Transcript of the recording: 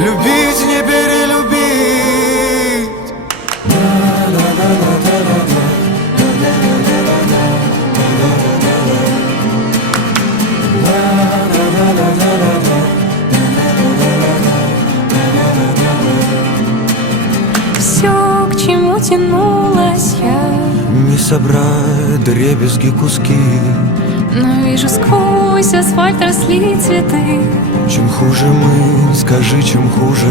любить, не перелюбить. Все, к чему тянулась я, Не собрать дребезги куски. но вижу, сквозь асфальт росли цветы. Чем хуже мы, скажи, чем хуже.